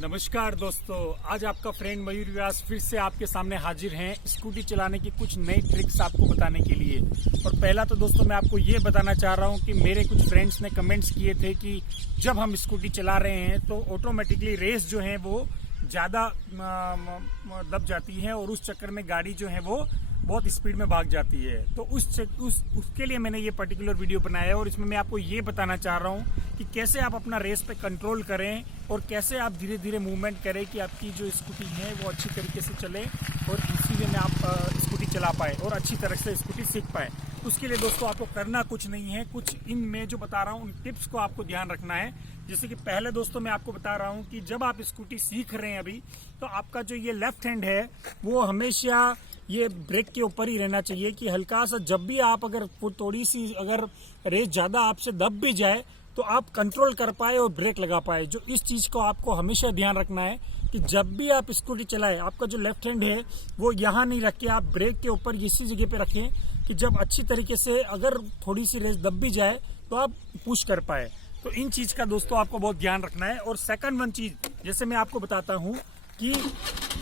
नमस्कार दोस्तों, आज आपका फ्रेंड मयूर व्यास फिर से आपके सामने हाजिर हैं स्कूटी चलाने की कुछ नई ट्रिक्स आपको बताने के लिए। और पहला तो दोस्तों मैं आपको ये बताना चाह रहा हूँ कि मेरे कुछ फ्रेंड्स ने कमेंट्स किए थे कि जब हम स्कूटी चला रहे हैं तो ऑटोमेटिकली रेस जो है वो ज़्यादा दब जाती है और उस चक्कर में गाड़ी जो है वो बहुत स्पीड में भाग जाती है। तो उसके लिए मैंने ये पर्टिकुलर वीडियो बनाया है और इसमें मैं आपको ये बताना चाह रहा हूँ कि कैसे आप अपना रेस पे कंट्रोल करें और कैसे आप धीरे धीरे मूवमेंट करें कि आपकी जो स्कूटी है वो अच्छी तरीके से चले और इसी वे में आप स्कूटी चला पाए और अच्छी तरह से स्कूटी सीख पाए। उसके लिए दोस्तों आपको करना कुछ नहीं है, कुछ इन मैं जो बता रहा हूँ उन टिप्स को आपको ध्यान रखना है। जैसे कि पहले दोस्तों मैं आपको बता रहा हूँ कि जब आप स्कूटी सीख रहे हैं अभी, तो आपका जो ये लेफ्ट हैंड है वो हमेशा ये ब्रेक के ऊपर ही रहना चाहिए कि हल्का सा जब भी आप अगर थोड़ी सी अगर रेस ज़्यादा आपसे दब भी जाए तो आप कंट्रोल कर पाए और ब्रेक लगा पाए। जो इस चीज़ को आपको हमेशा ध्यान रखना है कि जब भी आप स्कूटी चलाएं, आपका जो लेफ्ट हैंड है वो यहाँ नहीं रख के आप ब्रेक के ऊपर इसी जगह पे रखें कि जब अच्छी तरीके से अगर थोड़ी सी रेस दब भी जाए तो आप पुश कर पाए। तो इन चीज़ का दोस्तों आपको बहुत ध्यान रखना है। और सेकंड वन चीज़ जैसे मैं आपको बताता हूँ कि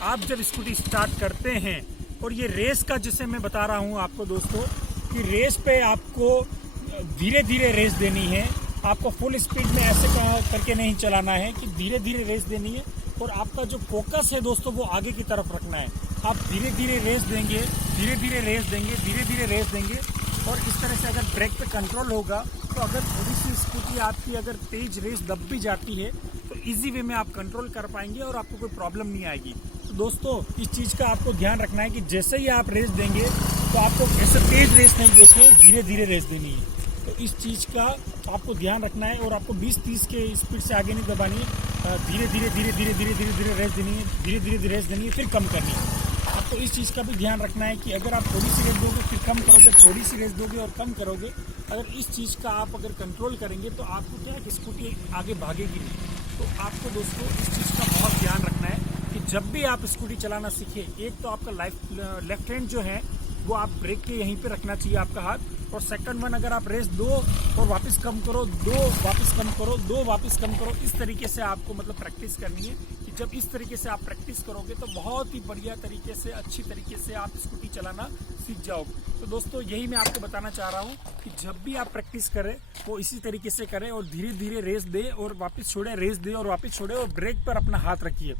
आप जब स्कूटी स्टार्ट करते हैं और ये रेस का जिसे मैं बता रहा हूँ आपको दोस्तों कि रेस पे आपको धीरे धीरे रेस देनी है, आपको फुल स्पीड में ऐसे करके नहीं चलाना है कि धीरे धीरे रेस देनी है। और आपका जो फोकस है दोस्तों वो आगे की तरफ रखना है। आप धीरे धीरे रेस देंगे, धीरे धीरे रेस देंगे, धीरे धीरे रेस देंगे और इस तरह से अगर ब्रेक पे कंट्रोल होगा तो अगर थोड़ी सी स्कूटी आपकी अगर तेज रेस दब भी जाती है तो इजी वे में आप कंट्रोल कर पाएंगे और आपको कोई प्रॉब्लम नहीं आएगी। तो दोस्तों इस चीज़ का आपको ध्यान रखना है कि जैसे ही आप रेस देंगे तो आपको ऐसे तेज रेस नहीं देके धीरे धीरे रेस देनी है। तो इस चीज़ का आपको ध्यान रखना है और आपको 20-30 के स्पीड से आगे नहीं दबानी है, धीरे धीरे धीरे धीरे धीरे धीरे धीरे रेस देनी है, धीरे धीरे धीरे रेस देनी है, फिर कम करनी है। आपको इस चीज़ का भी ध्यान रखना है कि अगर आप थोड़ी सी रेस दोगे फिर कम करोगे, थोड़ी सी रेस दोगे और कम करोगे, अगर इस चीज़ का आप अगर कंट्रोल करेंगे तो आपको क्या है कि स्कूटी आगे भागेगी नहीं। तो आपको दोस्तों इस चीज़ का बहुत ध्यान रखना है कि जब भी आप स्कूटी चलाना सीखें, एक तो आपका लेफ्ट हैंड जो है वो आप ब्रेक के यहीं पे रखना चाहिए आपका हाथ, और सेकंड वन अगर आप रेस दो और वापस कम करो, दो वापस कम करो, दो वापस कम करो, इस तरीके से आपको मतलब प्रैक्टिस करनी है कि जब इस तरीके से आप प्रैक्टिस करोगे तो बहुत ही बढ़िया तरीके से अच्छी तरीके से आप स्कूटी चलाना सीख जाओगे। तो दोस्तों यही मैं आपको बताना चाह रहा हूँ कि जब भी आप प्रैक्टिस करें वो इसी तरीके से करें और धीरे धीरे रेस दे और वापस छोड़े, रेस दे और वापस छोड़े और ब्रेक पर अपना हाथ रखिए।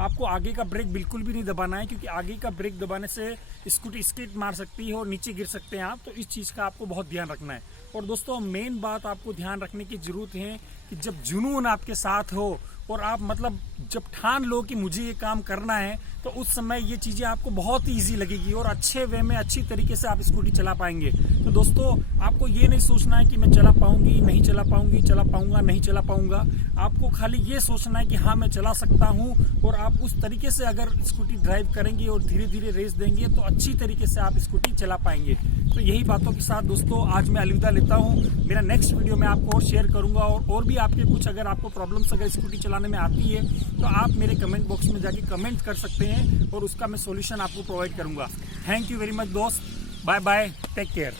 आपको आगे का ब्रेक बिल्कुल भी नहीं दबाना है क्योंकि आगे का ब्रेक दबाने से स्कूटी स्किड मार सकती है और नीचे गिर सकते हैं आप। तो इस चीज़ का आपको बहुत ध्यान रखना है। और दोस्तों मेन बात आपको ध्यान रखने की ज़रूरत है कि जब जुनून आपके साथ हो और आप मतलब जब ठान लो कि मुझे ये काम करना है तो उस समय ये चीज़ें आपको बहुत ही ईजी लगेगी और अच्छे वे में अच्छी तरीके से आप स्कूटी चला पाएंगे। तो दोस्तों आपको ये नहीं सोचना है कि मैं चला पाऊंगी नहीं चला पाऊंगी, चला पाऊंगा नहीं चला पाऊंगा। आपको खाली ये सोचना है कि हाँ मैं चला सकता हूँ और आप उस तरीके से अगर स्कूटी ड्राइव करेंगे और धीरे धीरे रेस देंगे तो अच्छी तरीके से आप स्कूटी चला पाएंगे। तो यही बातों के साथ दोस्तों आज मैं अलविदा लेता हूँ। मेरा नेक्स्ट वीडियो में आपको और शेयर करूंगा और भी आपके कुछ अगर आपको प्रॉब्लम्स अगर स्कूटी चलाने में आती है तो आप मेरे कमेंट बॉक्स में जाके कमेंट कर सकते हैं और उसका मैं सॉल्यूशन आपको प्रोवाइड करूंगा। थैंक यू वेरी मच दोस्त, बाय बाय, टेक केयर।